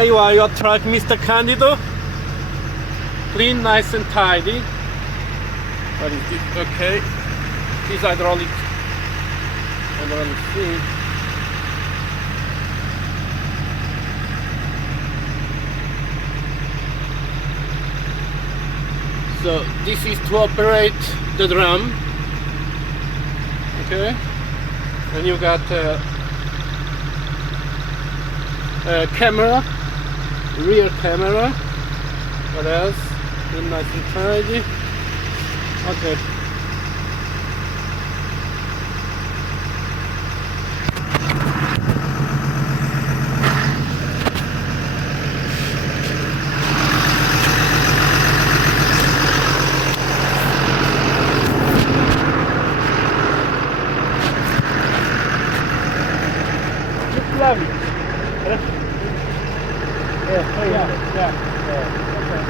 There you are, your truck, Mr. Candido. Clean, nice and tidy. What is this? Okay. This hydraulic seal. So this is to operate the drum. Okay. And you got a camera, rear camera. What else? Nice and tidy. Okay. Lovely. Yeah. Okay.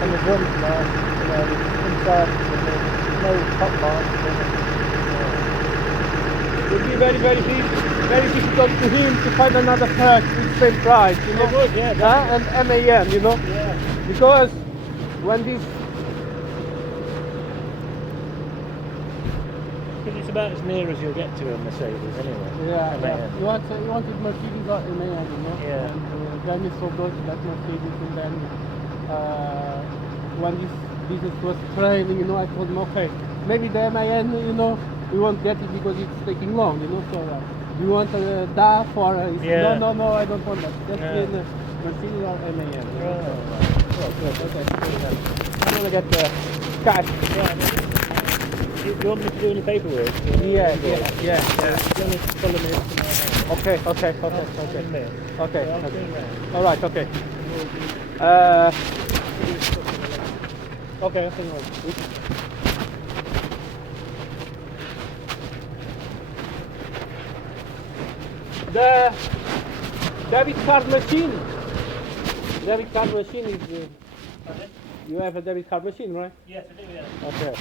And the drums now, inside, there's no top bar. It would be very difficult to him to find another truck with the same price, you know. It would, yeah. And MAN, you know. Yeah. Because when this Because it's about as near as you'll get to a Mercedes anyway. yeah. You wanted Mercedes or MAN, you know. Yeah. And then you sold those that Mercedes, and then when this business was trailing, you know, I told him, okay, maybe the MAN, you know, we won't get it because it's taking long, you know. So you want a DAF or Yeah. no, I don't want that. Just Yeah. in Mercedes or MAN. You know? Right. Oh, good. Okay. I'm gonna get the cash. Do you want me to do any paperwork? Yeah. Do you want me to fill them in? Okay. I'll come there. Okay. Yeah, I'll turn round. All right. Okay. Okay. The debit card machine. Debit card machine is. You have a debit card machine, right? Yes, I do, yeah. Okay.